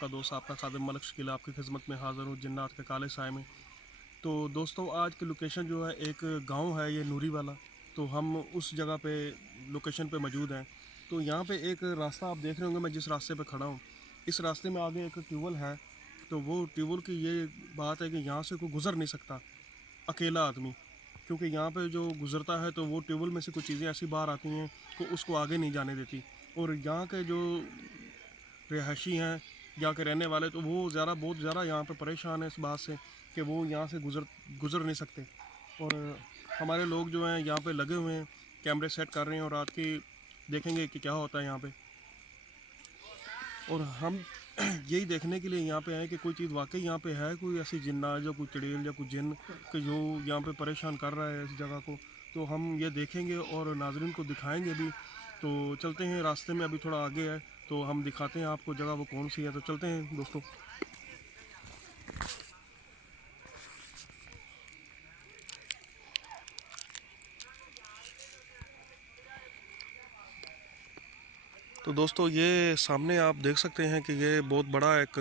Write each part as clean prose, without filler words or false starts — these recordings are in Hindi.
आपका दोस्त आपका खादिम मलिक शकील आपकी खिदमत में हाज़िर हूँ जिन्नात के काले साए में। तो दोस्तों आज की लोकेशन जो है एक गांव है ये नूरी वाला। तो हम उस जगह पे लोकेशन पे मौजूद हैं। तो यहाँ पे एक रास्ता आप देख रहे होंगे, मैं जिस रास्ते पे खड़ा हूँ इस रास्ते में आगे एक ट्यूबवेल है। तो वो ट्यूबवेल की ये बात है कि यहाँ से कोई गुज़र नहीं सकता अकेला आदमी, क्योंकि यहाँ पे जो गुज़रता है तो वो ट्यूबवेल में से कुछ चीज़ें ऐसी बाहर आती हैं कि उसको आगे नहीं जाने देती। और यहाँ के जो रिहायशी हैं यहाँ के रहने वाले, तो वो बहुत ज़्यादा यहाँ पे परेशान है इस बात से कि वो यहाँ से गुज़र नहीं सकते। और हमारे लोग जो हैं यहाँ पे लगे हुए हैं, कैमरे सेट कर रहे हैं और रात की देखेंगे कि क्या होता है यहाँ पे। और हम यही देखने के लिए यहाँ पे आए कि कोई चीज़ वाकई यहाँ पे है, कोई ऐसी जिन्नात या कोई चुड़ैल या कोई जिन कि जो यहाँ पे परेशान कर रहा है इस जगह को। तो हम ये देखेंगे और नाज़रीन को दिखाएंगे भी। तो चलते हैं, रास्ते में अभी थोड़ा आगे है तो हम दिखाते हैं आपको जगह वो कौन सी है। तो चलते हैं दोस्तों। तो दोस्तों ये सामने आप देख सकते हैं कि ये बहुत बड़ा एक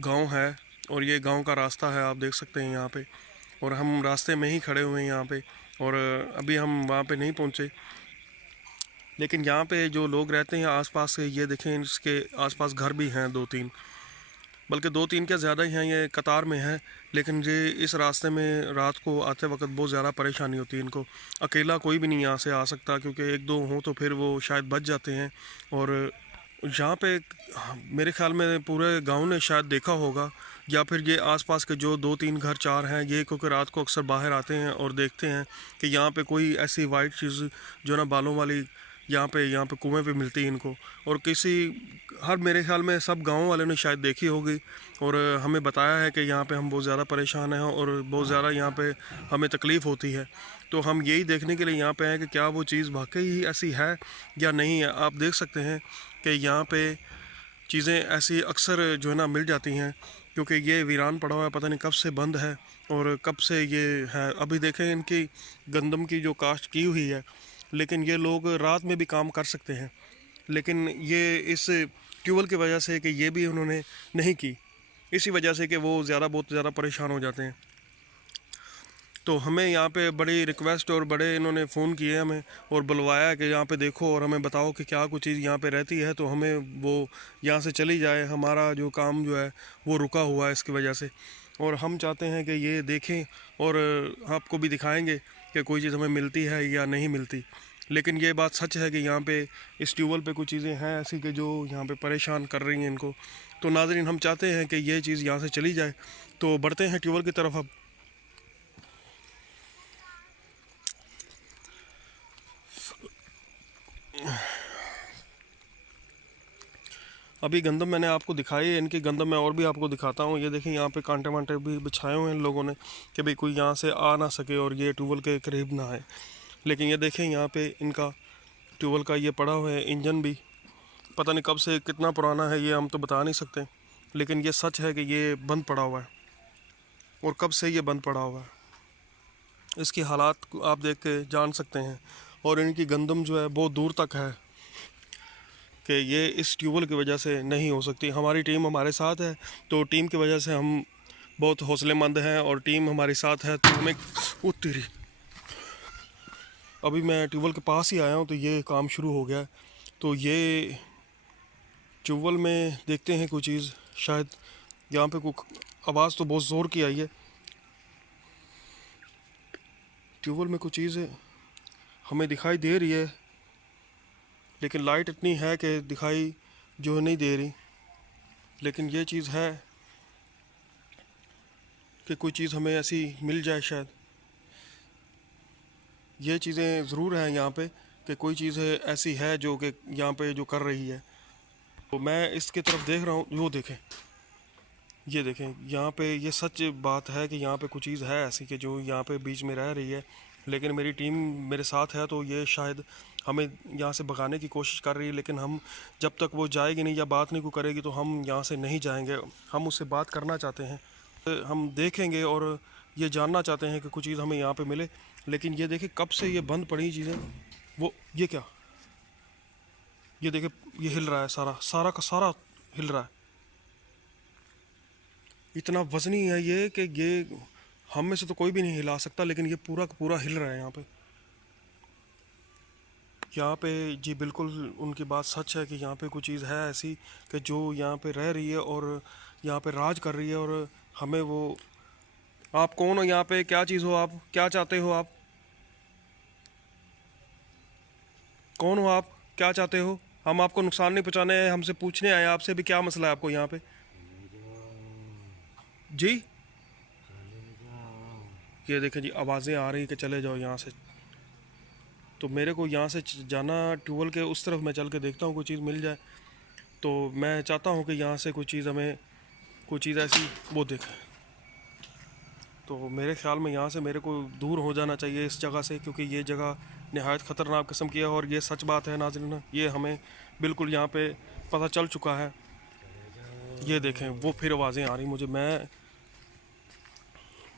गांव है और ये गांव का रास्ता है, आप देख सकते हैं यहाँ पे। और हम रास्ते में ही खड़े हुए हैं यहाँ पे और अभी हम वहाँ पे नहीं पहुँचे। लेकिन यहाँ पे जो लोग रहते हैं आसपास से, ये देखें इसके आसपास घर भी हैं दो तीन, बल्कि दो तीन क्या ज़्यादा ही हैं, ये कतार में हैं। लेकिन ये इस रास्ते में रात को आते वक्त बहुत ज़्यादा परेशानी होती है इनको। अकेला कोई भी नहीं यहाँ से आ सकता, क्योंकि एक दो हों तो फिर वो शायद बच जाते हैं। और यहाँ पे मेरे ख्याल में पूरे गांव ने शायद देखा होगा, या फिर ये आसपास के जो दो तीन घर चार हैं ये, क्योंकि रात को अक्सर बाहर आते हैं और देखते हैं कि यहाँ पे कोई ऐसी वाइट चीज़ जो ना बालों वाली यहाँ पे कुएं पे मिलती है इनको। और हर मेरे ख्याल में सब गांव वालों ने शायद देखी होगी और हमें बताया है कि यहाँ पे हम बहुत ज़्यादा परेशान हैं और बहुत ज़्यादा यहाँ पे हमें तकलीफ़ होती है। तो हम यही देखने के लिए यहाँ पे हैं कि क्या वो चीज़ वाकई ही ऐसी है या नहीं है। आप देख सकते हैं कि यहाँ पे चीज़ें ऐसी अक्सर जो है ना मिल जाती हैं, क्योंकि ये वीरान पड़ा हुआ है, पता नहीं कब से बंद है और कब से ये है। अभी देखें इनकी गंदम की जो काश्त की हुई है, लेकिन ये लोग रात में भी काम कर सकते हैं, लेकिन ये इस ट्यूबवेल की वजह से कि ये भी उन्होंने नहीं की, इसी वजह से कि वो बहुत ज़्यादा परेशान हो जाते हैं। तो हमें यहाँ पे बड़ी रिक्वेस्ट और बड़े इन्होंने फ़ोन किए हमें और बुलवाया कि यहाँ पे देखो और हमें बताओ कि क्या कुछ चीज़ यहाँ पे रहती है, तो हमें वो यहाँ से चली जाए, हमारा जो काम जो है वो रुका हुआ है इसकी वजह से। और हम चाहते हैं कि ये देखें और आपको भी दिखाएंगे कि कोई चीज़ हमें मिलती है या नहीं मिलती। लेकिन ये बात सच है कि यहाँ पे इस ट्यूबवेल पे कुछ चीज़ें हैं ऐसी कि जो यहाँ पे परेशान कर रही हैं इनको। तो नाज़रीन हम चाहते हैं कि ये चीज़ यहाँ से चली जाए। तो बढ़ते हैं ट्यूबवेल की तरफ। अब अभी गंदम मैंने आपको दिखाई है, इनकी गंदम मैं और भी आपको दिखाता हूँ। ये देखें यहाँ पे कांटे वांटे भी बिछाए हुए हैं इन लोगों ने कि भाई कोई यहाँ से आ ना सके और ये ट्यूबवेल के करीब ना आए। लेकिन ये देखें यहाँ पे इनका ट्यूबवेल का ये पड़ा हुआ है इंजन भी, पता नहीं कब से कितना पुराना है ये हम तो बता नहीं सकते, लेकिन ये सच है कि ये बंद पड़ा हुआ है और कब से ये बंद पड़ा हुआ है। इसकी हालात को आप देख के जान सकते हैं। और इनकी गंदम जो है बहुत दूर तक है कि ये इस ट्यूबवेल की वजह से नहीं हो सकती। हमारी टीम हमारे साथ है, तो टीम की वजह से हम बहुत हौसलेमंद हैं और टीम हमारे साथ है। तो हमें तेरी अभी मैं ट्यूबवेल के पास ही आया हूँ तो ये काम शुरू हो गया है। तो ये ट्यूबवेल में देखते हैं कोई चीज़, शायद यहाँ पे कोई आवाज़ तो बहुत ज़ोर की आई है। ट्यूबवेल में कोई चीज़ हमें दिखाई दे रही है, लेकिन लाइट इतनी है कि दिखाई जो नहीं दे रही। लेकिन ये चीज़ है कि कोई चीज़ हमें ऐसी मिल जाए शायद। ये चीज़ें ज़रूर हैं यहाँ पे कि कोई चीज़ ऐसी है जो कि यहाँ पे जो कर रही है। तो मैं इसकी तरफ देख रहा हूँ, वो देखें, ये देखें यहाँ पे ये सच बात है कि यहाँ पे कुछ चीज़ है ऐसी कि जो यहाँ पे बीच में रह रही है। लेकिन मेरी टीम मेरे साथ है तो ये शायद हमें यहाँ से भगाने की कोशिश कर रही है, लेकिन हम जब तक वो जाएगी नहीं या बात नहीं को करेगी तो हम यहाँ से नहीं जाएंगे। हम उससे बात करना चाहते हैं, हम देखेंगे और ये जानना चाहते हैं कि कुछ चीज़ हमें यहाँ पे मिले। लेकिन ये देखें कब से ये बंद पड़ी चीज़ें। वो ये क्या, ये देखें ये हिल रहा है, सारा सारा का सारा हिल रहा है। इतना वजनी है ये कि ये हम में से तो कोई भी नहीं हिला सकता, लेकिन ये पूरा का पूरा हिल रहा है यहाँ पे। यहाँ पे जी बिल्कुल उनकी बात सच है कि यहाँ पे कुछ चीज़ है ऐसी कि जो यहाँ पे रह रही है और यहाँ पे राज कर रही है। और हमें वो, आप कौन हो यहाँ पे, क्या चीज़ हो आप, क्या चाहते हो आप, कौन हो आप, क्या चाहते हो? हम आपको नुकसान नहीं पहुँचाने हैं, हमसे पूछने आए आपसे भी क्या मसला है आपको यहाँ पे। जी ये देखें जी, आवाज़ें आ रही कि चले जाओ यहाँ से। तो मेरे को यहाँ से जाना, ट्यूबवेल के उस तरफ मैं चल के देखता हूँ कोई चीज़ मिल जाए। तो मैं चाहता हूँ कि यहाँ से कोई चीज़ हमें, कोई चीज़ ऐसी, वो देखें। तो मेरे ख्याल में यहाँ से मेरे को दूर हो जाना चाहिए इस जगह से, क्योंकि ये जगह नहायत ख़तरनाक किस्म की है। और ये सच बात है नाज़रीन, ये हमें बिल्कुल यहाँ पे पता चल चुका है। ये देखें वो फिर आवाज़ें आ रही मुझे,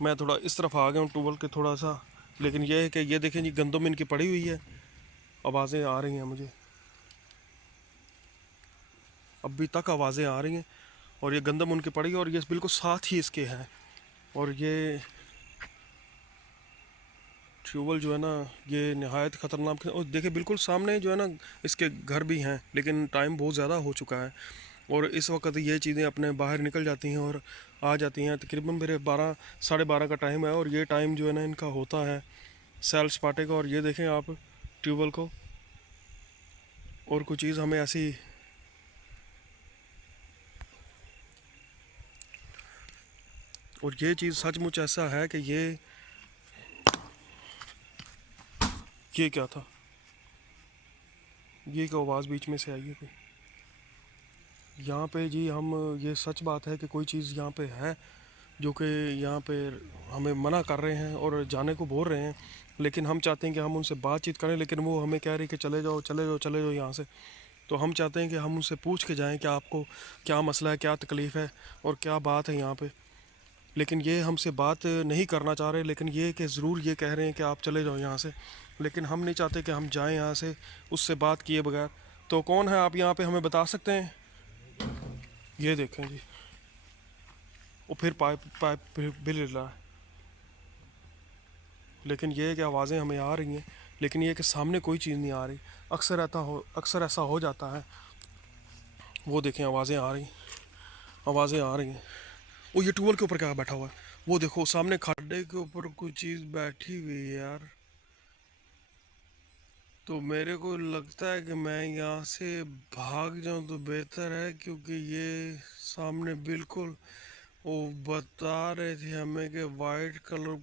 मैं थोड़ा इस तरफ आ गया हूँ ट्यूबवेल के थोड़ा सा। लेकिन ये है कि ये देखें जी, गंदम इनकी पड़ी हुई है, आवाज़ें आ रही हैं मुझे, अभी तक आवाज़ें आ रही हैं। और ये गंदम उनकी पड़ी है और ये बिल्कुल साथ ही इसके हैं। और ये ट्यूबवेल जो है ना, ये नहायत ख़तरनाक है। और देखिए बिल्कुल सामने जो है ना इसके घर भी हैं, लेकिन टाइम बहुत ज़्यादा हो चुका है। और इस वक्त ये चीज़ें अपने बाहर निकल जाती हैं और आ जाती हैं। तकरीबन मेरे 12 साढ़े 12 का टाइम है और ये टाइम जो है ना इनका होता है सैल सपाटे का। और ये देखें आप ट्यूबवेल को, और कुछ चीज़ हमें ऐसी, और ये चीज़ सचमुच ऐसा है कि ये क्या था, ये क्या आवाज़ बीच में से आई है कोई यहाँ पे जी। हम, ये सच बात है कि कोई चीज़ यहाँ पे है जो कि यहाँ पे हमें मना कर रहे हैं और जाने को बोल रहे हैं। लेकिन हम चाहते हैं कि हम उनसे बातचीत करें, लेकिन वो हमें कह रहे हैं कि चले जाओ चले जाओ चले जाओ यहाँ से। तो हम चाहते हैं कि हम उनसे पूछ के जाएं कि आपको क्या मसला है, क्या तकलीफ़ है और क्या बात है यहाँ पे। लेकिन ये हमसे बात नहीं करना चाह रहे, लेकिन ये कि ज़रूर ये कह रहे हैं कि आप चले जाओ यहाँ से। लेकिन हम नहीं चाहते कि हम जाएं यहाँ से उससे बात किए बगैर। तो कौन है आप यहाँ पे, हमें बता सकते हैं? ये देखें जी, वो फिर पाइप पाइप भी हिल रहा है। लेकिन ये है कि आवाज़ें हमें आ रही हैं, लेकिन ये कि सामने कोई चीज़ नहीं आ रही। अक्सर ऐसा हो जाता है। वो देखें आवाज़ें आ रही, आवाज़ें आ रही हैं। वो ये ट्यूबवेल के ऊपर क्या बैठा हुआ है, वो देखो सामने खड्डे के ऊपर कोई चीज़ बैठी हुई है यार। तो मेरे को लगता है कि मैं यहाँ से भाग जाऊँ तो बेहतर है, क्योंकि ये सामने बिल्कुल वो बता रहे थे हमें कि वाइट कलर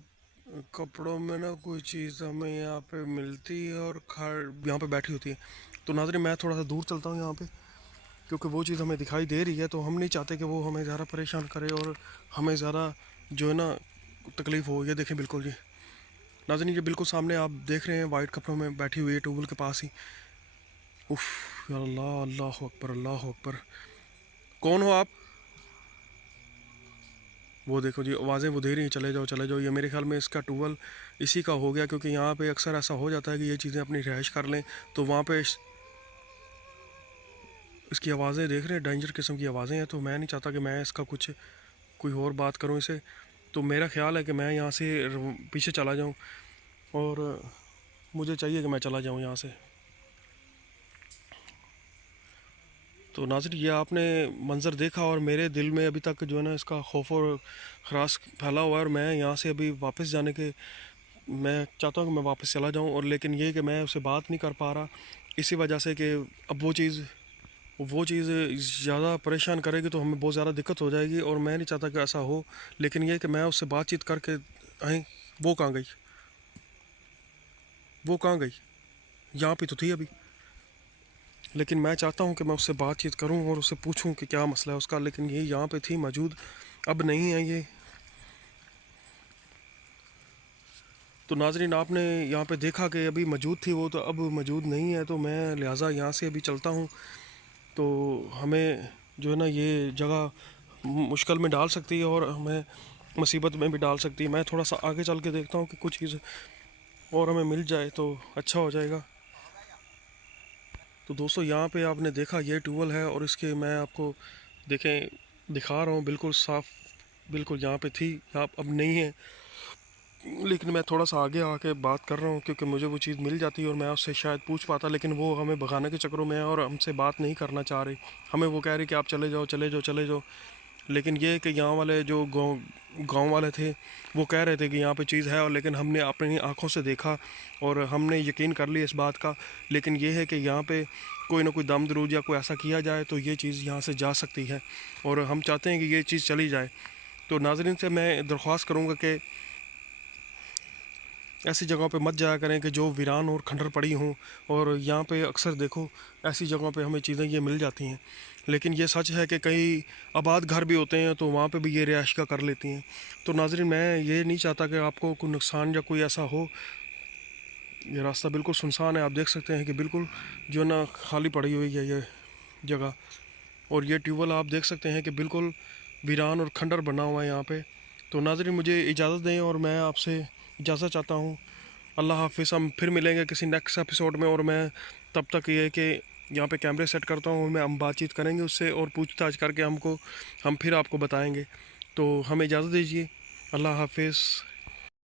कपड़ों में ना कोई चीज़ हमें यहाँ पे मिलती है और खड़ यहाँ पे बैठी होती है। तो नाज़रीन मैं थोड़ा सा दूर चलता हूँ यहाँ पे, क्योंकि वो चीज़ हमें दिखाई दे रही है। तो हम नहीं चाहते कि वो हमें ज़्यादा परेशान करे और हमें ज़्यादा जो है ना तकलीफ़ हो। ये देखें बिल्कुल जी नाज़रीन, ये बिल्कुल सामने आप देख रहे हैं वाइट कपड़ों में बैठी हुई है ट्यूबवेल के पास ही। उफ़ या अल्लाह, अल्लाह अकबर, अल्लाह अकबर। कौन हो आप? वो देखो जी आवाज़ें वो दे रही हैं चले जाओ चले जाओ। ये मेरे ख्याल में इसका ट्यूबवेल इसी का हो गया, क्योंकि यहाँ पे अक्सर ऐसा हो जाता है कि ये चीज़ें अपनी रिहाइश कर लें तो वहाँ पे इसकी आवाज़ें देख रहे हैं, डेंजर किस्म की आवाज़ें हैं। तो मैं नहीं चाहता कि मैं इसका कुछ कोई और बात करूँ इसे। तो मेरा ख्याल है कि मैं यहाँ से पीछे चला जाऊँ, और मुझे चाहिए कि मैं चला जाऊँ यहाँ से। तो नाज़रीन ये आपने मंज़र देखा और मेरे दिल में अभी तक जो है ना इसका खौफ और हरास फैला हुआ है। और मैं यहाँ से अभी वापस जाने के, मैं चाहता हूँ कि मैं वापस चला जाऊँ, और लेकिन ये कि मैं उससे बात नहीं कर पा रहा, इसी वजह से कि अब वो चीज़ ज़्यादा परेशान करेगी तो हमें बहुत ज़्यादा दिक्कत हो जाएगी, और मैं नहीं चाहता कि ऐसा हो। लेकिन ये कि मैं उससे बातचीत करके आई, वो कहाँ गई, वो कहाँ गई, यहाँ पे तो थी अभी। लेकिन मैं चाहता हूँ कि मैं उससे बातचीत करूँ और उससे पूछूँ कि क्या मसला है उसका, लेकिन ये यहाँ पे थी मौजूद, अब नहीं है ये। तो नाजरीन आपने यहाँ पे देखा कि अभी मौजूद थी वो, तो अब मौजूद नहीं है। तो मैं लिहाजा यहाँ से अभी चलता हूँ। तो हमें जो है ना ये जगह मुश्किल में डाल सकती है और हमें मुसीबत में भी डाल सकती है। मैं थोड़ा सा आगे चल के देखता हूँ कि कुछ चीज़ और हमें मिल जाए तो अच्छा हो जाएगा। तो दोस्तों यहाँ पे आपने देखा ये ट्यूबवेल है, और इसके मैं आपको देखें दिखा रहा हूँ बिल्कुल साफ़ बिल्कुल यहाँ पे थी, यहाँ अब नहीं है। लेकिन मैं थोड़ा सा आगे आके बात कर रहा हूँ क्योंकि मुझे वो चीज़ मिल जाती और मैं उससे शायद पूछ पाता, लेकिन वो हमें भगाने के चक्करों में है और हमसे बात नहीं करना चाह रही। हमें वो कह रही कि आप चले जाओ चले जाओ चले जाओ। लेकिन ये कि यहाँ वाले जो गांव वाले थे वो कह रहे थे कि यहाँ पे चीज़ है, और लेकिन हमने अपनी आंखों से देखा और हमने यकीन कर लिया इस बात का। लेकिन ये है कि यहाँ पे कोई ना कोई दम दरूद या कोई ऐसा किया जाए तो ये चीज़ यहाँ से जा सकती है, और हम चाहते हैं कि ये चीज़ चली जाए। तो नाजरीन से मैं दरख्वास्त करूँगा कि ऐसी जगहों पे मत जाया करें कि जो वीरान और खंडर पड़ी हों। और यहाँ पे अक्सर देखो ऐसी जगहों पे हमें चीज़ें ये मिल जाती हैं, लेकिन ये सच है कि कई आबाद घर भी होते हैं तो वहाँ पे भी ये रिहाइश का कर लेती हैं। तो नाज़रीन मैं ये नहीं चाहता कि आपको कोई नुकसान या कोई ऐसा हो। ये रास्ता बिल्कुल सुनसान है, आप देख सकते हैं कि बिल्कुल जो ना खाली पड़ी हुई है ये जगह। और ये ट्यूबवेल आप देख सकते हैं कि बिल्कुल वीरान और खंडर बना हुआ है यहाँ पे। तो नाज़रीन मुझे इजाज़त दें और मैं आपसे इजाज़त चाहता हूँ। अल्लाह हाफिज़। हम फिर मिलेंगे किसी नेक्स्ट एपिसोड में, और मैं तब तक ये है कि यहाँ पे कैमरे सेट करता हूँ, मैं हम बातचीत करेंगे उससे और पूछताछ करके हम फिर आपको बताएंगे। तो हमें इजाज़त दीजिए। अल्लाह हाफिज़।